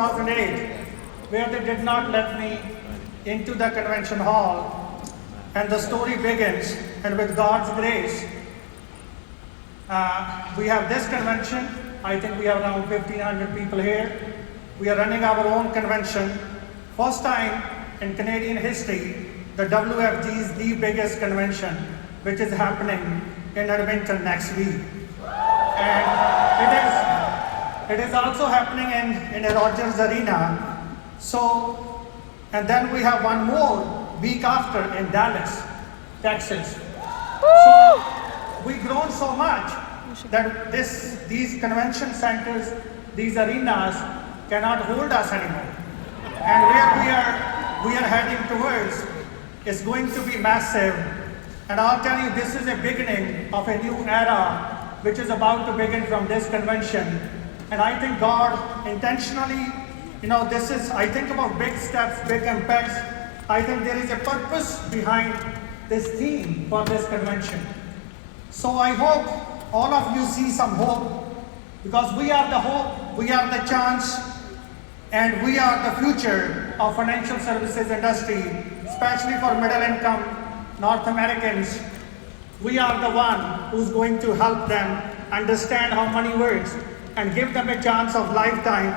2008, where they did not let me into the convention hall, and the story begins. And with God's grace, we have this convention. I think we have around 1,500 people here. We are running our own convention. First time in Canadian history, the WFG is the biggest convention, which is happening in Edmonton next week. And it is also happening in a Rogers Arena. So, and then we have one more week after in Dallas, Texas. So we've grown so much that these convention centers, these arenas cannot hold us anymore. And where we are heading towards is going to be massive. And I'll tell you, this is a beginning of a new era which is about to begin from this convention. And I think God intentionally, I think about big steps, big impacts. I think there is a purpose behind this theme for this convention. So I hope all of you see some hope, because we are the hope, we are the chance, and we are the future of financial services industry, especially for middle income North Americans. We are the one who's going to help them understand how money works and give them a chance of lifetime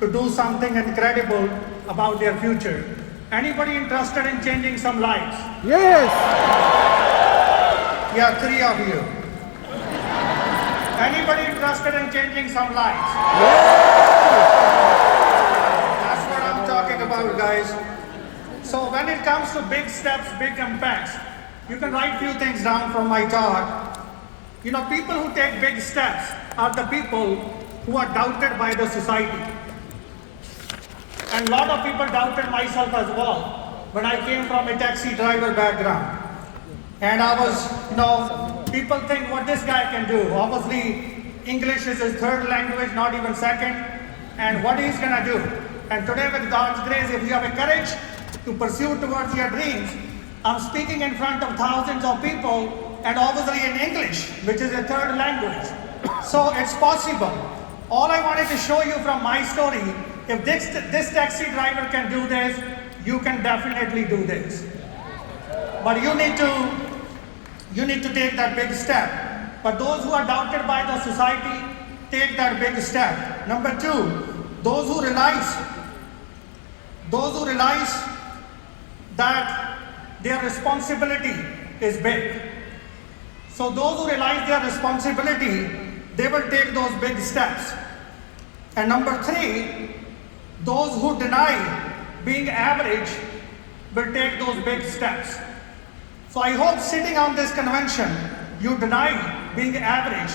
to do something incredible about their future. Anybody interested in changing some lives? Yes! Yeah, 3 of you. Anybody interested in changing some lives? That's what I'm talking about, guys. So when it comes to big steps, big impacts, you can write few things down from my talk. People who take big steps are the people who are doubted by the society. And a lot of people doubted myself as well when I came from a taxi driver background. And I was, people think what this guy can do. Obviously, English is his third language, not even second. And what he's gonna do. And today, with God's grace, if you have a courage to pursue towards your dreams, I'm speaking in front of thousands of people, and obviously in English, which is a third language. So it's possible. All I wanted to show you from my story, if this taxi driver can do this, you can definitely do this. But you need to take that big step. But those who are doubted by the society, take that big step. Number 2, those who realize that their responsibility is big. So those who realize their responsibility, they will take those big steps. And number 3, those who deny being average will take those big steps. So I hope sitting on this convention, you deny being average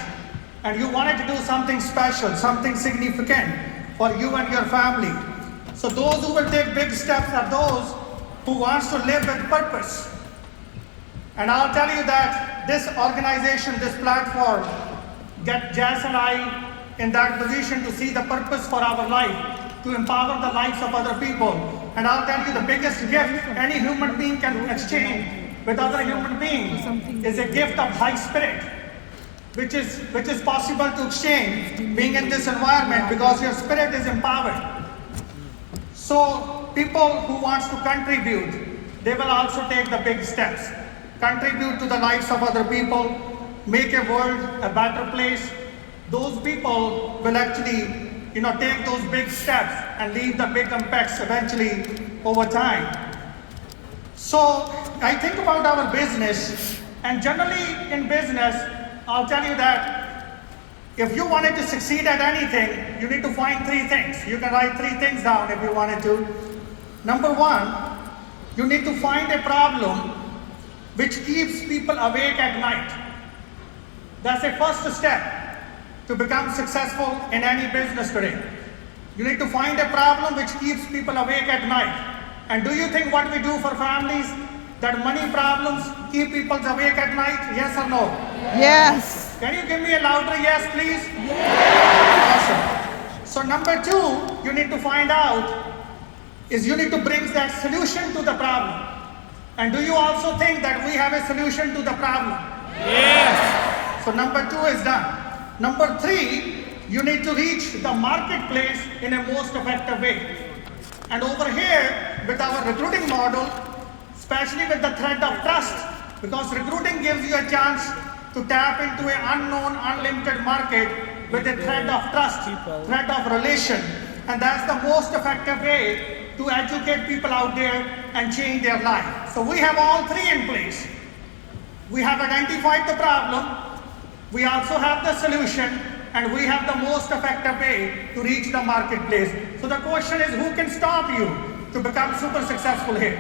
and you wanted to do something special, something significant for you and your family. So those who will take big steps are those who wants to live with purpose. And I'll tell you that this organization, this platform, get Jess and I in that position to see the purpose for our life, to empower the lives of other people. And I'll tell you, the biggest gift any human being can exchange with other human beings is a gift of high spirit, which is possible to exchange being in this environment, because your spirit is empowered. So people who wants to contribute, they will also take the big steps. Contribute to the lives of other people, make a world a better place. Those people will actually, take those big steps and leave the big impacts eventually over time. So I think about our business, and generally in business, I'll tell you that if you wanted to succeed at anything, you need to find 3 things. You can write 3 things down if you wanted to. Number 1, you need to find a problem which keeps people awake at night. That's a first step to become successful in any business today. You need to find a problem which keeps people awake at night. And do you think what we do for families, that money problems keep people awake at night? Yes or no? Yes! Can you give me a louder yes, please? Yes! Awesome. So number 2, you need to find out is you need to bring that solution to the problem. And do you also think that we have a solution to the problem? Yes! So number 2 is done. Number 3, you need to reach the marketplace in a most effective way. And over here, with our recruiting model, especially with the thread of trust, because recruiting gives you a chance to tap into an unknown, unlimited market with a thread of trust, thread of relation. And that's the most effective way to educate people out there and change their life. So we have all three in place. We have identified the problem, we also have the solution, and we have the most effective way to reach the marketplace. So the question is, who can stop you to become super successful here?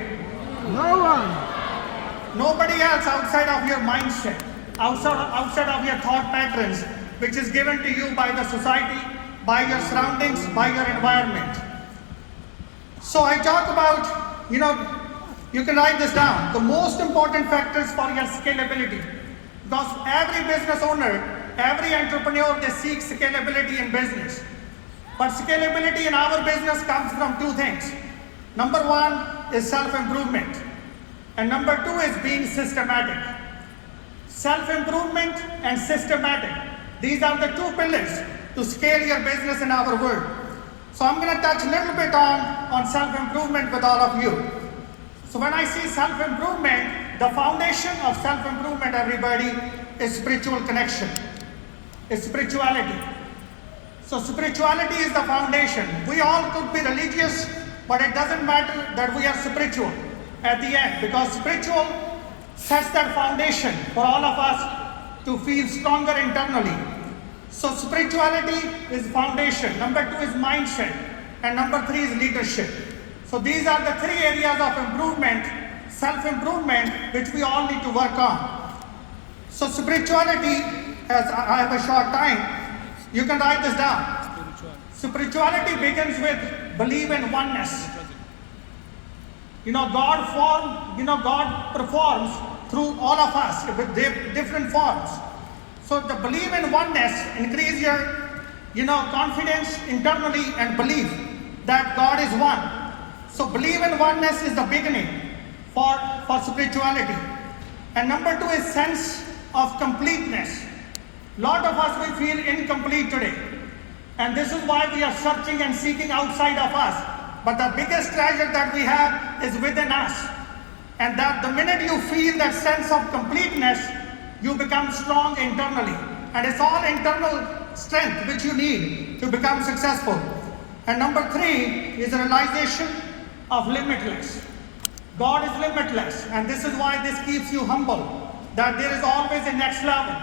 No one. Nobody else outside of your mindset, outside of your thought patterns, which is given to you by the society, by your surroundings, by your environment. So I talk about, you can write this down, the most important factors for your scalability. Because every business owner, every entrepreneur, they seek scalability in business. But scalability in our business comes from two things. Number one is self-improvement. And number two is being systematic. Self-improvement and systematic. These are the two pillars to scale your business in our world. So I'm going to touch a little bit on self-improvement with all of you. So when I say self-improvement, the foundation of self-improvement, everybody, is spiritual connection. It's spirituality. So spirituality is the foundation. We all could be religious, but it doesn't matter that we are spiritual at the end, because spiritual sets that foundation for all of us to feel stronger internally. So spirituality is foundation. Number two is mindset. And number three is leadership. So these are the three areas of improvement, self-improvement, which we all need to work on. So spirituality, as I have a short time, you can write this down. Spirituality begins with belief in oneness. God performs through all of us with different forms. So the belief in oneness increase your, confidence internally and belief that God is one. So belief in oneness is the beginning for spirituality. And number two is sense of completeness. Lot of us, we feel incomplete today. And this is why we are searching and seeking outside of us. But the biggest treasure that we have is within us. And that the minute you feel that sense of completeness, you become strong internally. And it's all internal strength which you need to become successful. And number three is the realization of limitless. God is limitless. And this is why this keeps you humble. That there is always a next level.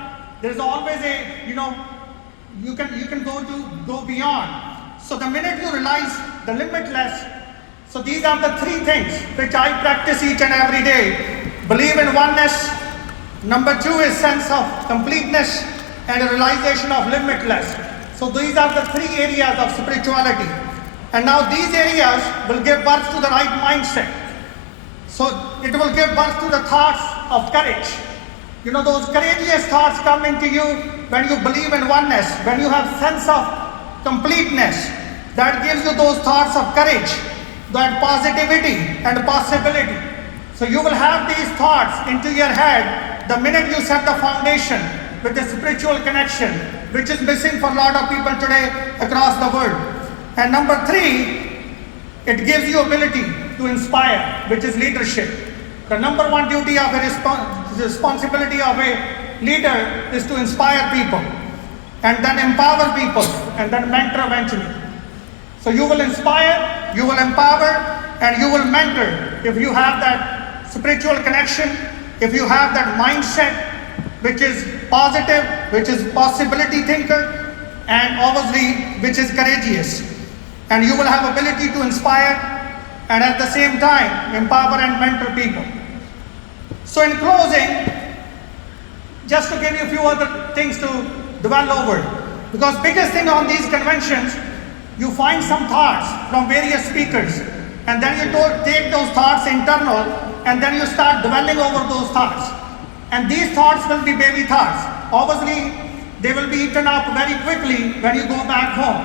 There is always a, you can go beyond. So the minute you realize the limitless, so these are the three things which I practice each and every day. Believe in oneness. Number two is sense of completeness and a realization of limitless. So these are the three areas of spirituality. And now these areas will give birth to the right mindset. So it will give birth to the thoughts of courage. Those courageous thoughts come into you when you believe in oneness, when you have sense of completeness. That gives you those thoughts of courage, that positivity and possibility. So you will have these thoughts into your head the minute you set the foundation with the spiritual connection, which is missing for a lot of people today across the world. And number three, it gives you ability to inspire, which is leadership. The number one duty of a responsibility of a leader is to inspire people, and then empower people, and then mentor eventually. So you will inspire, you will empower, and you will mentor if you have that spiritual connection, if you have that mindset, which is positive, which is possibility thinker, and obviously which is courageous. And you will have ability to inspire and at the same time empower and mentor people. So in closing, just to give you a few other things to dwell over, because biggest thing on these conventions, you find some thoughts from various speakers, and then you take those thoughts internal, and then you start dwelling over those thoughts. And these thoughts will be baby thoughts. Obviously, they will be eaten up very quickly when you go back home.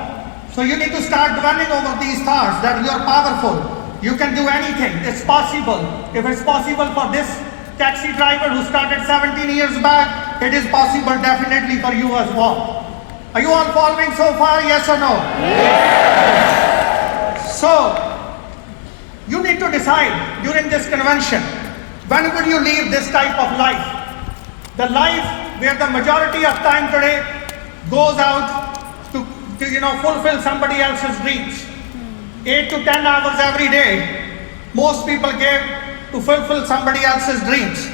So you need to start dwelling over these thoughts that you are powerful. You can do anything. It's possible. If it's possible for this taxi driver who started 17 years back, it is possible definitely for you as well. Are you all following so far? Yes or no? So, you need to decide during this convention, when would you leave this type of life? The life where the majority of time today goes out to fulfill somebody else's dreams. 8 to 10 hours every day, most people give to fulfill somebody else's dreams.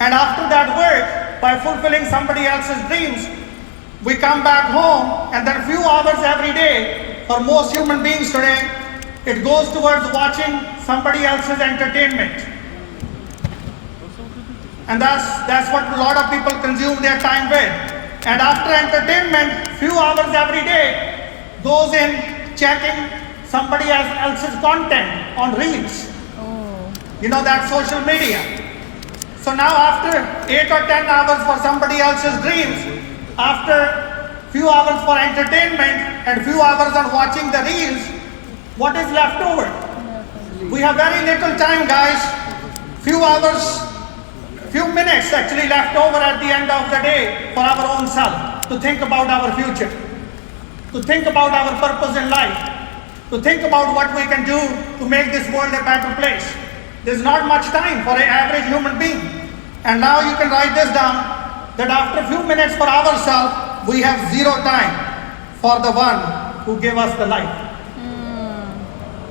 And after that work, by fulfilling somebody else's dreams, we come back home, and then few hours every day, for most human beings today, it goes towards watching somebody else's entertainment. And that's what a lot of people consume their time with. And after entertainment, few hours every day goes in checking somebody else's content on Reels. That social media. So now after 8 or 10 hours for somebody else's dreams, after few hours for entertainment and few hours on watching the Reels, what is left over? We have very little time, guys. Few hours, few minutes actually left over at the end of the day for our own self, to think about our future, to think about our purpose in life, to think about what we can do to make this world a better place. There's not much time for an average human being. And now you can write this down, that after a few minutes for ourselves, we have zero time for the one who gave us the life.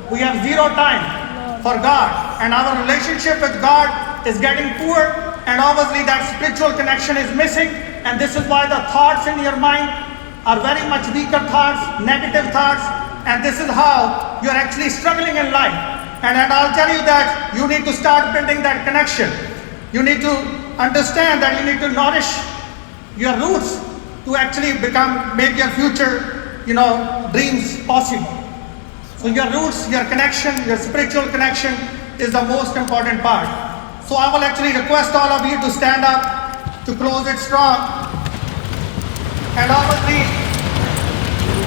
We have zero time for God, and our relationship with God is getting poor, and obviously that spiritual connection is missing, and this is why the thoughts in your mind are very much weaker thoughts, negative thoughts, and this is how you're actually struggling in life. And I'll tell you that you need to start building that connection. You need to understand that you need to nourish your roots to actually make your future, dreams possible. So your roots, your connection, your spiritual connection is the most important part. So I will actually request all of you to stand up to close it strong. And obviously,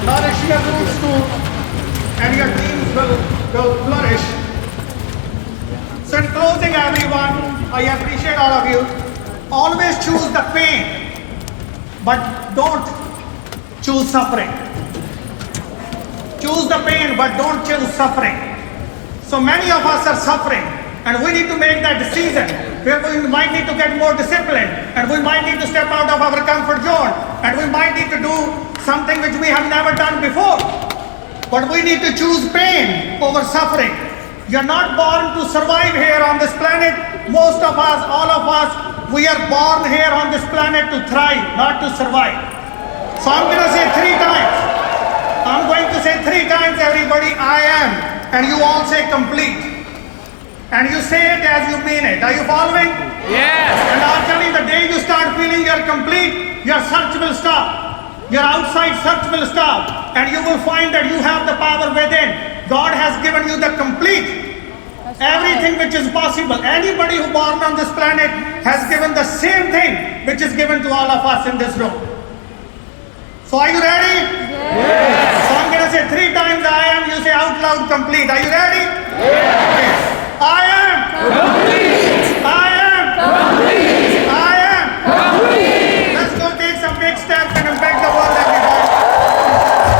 nourish your roots too, and your dreams will flourish. So in closing, everyone, I appreciate all of you. Always choose the pain, but don't choose suffering. Choose the pain, but don't choose suffering. So many of us are suffering, and we need to make that decision where we might need to get more disciplined, and we might need to step out of our comfort zone, and we might need to do something which we have never done before. But we need to choose pain over suffering. You're not born to survive here on this planet. Most of us, all of us, we are born here on this planet to thrive, not to survive. So I'm going to say 3 times. I'm going to say 3 times, everybody, I am. And you all say complete. And you say it as you mean it. Are you following? Yes. And I'll tell you, the day you start feeling you're complete, your search will stop. Your outside search will stop. And you will find that you have the power within. God has given you the complete. Everything which is possible. Anybody who born on this planet has given the same thing which is given to all of us in this room. So are you ready? Yes. So I'm going to say 3 times I am. You say out loud complete. Are you ready?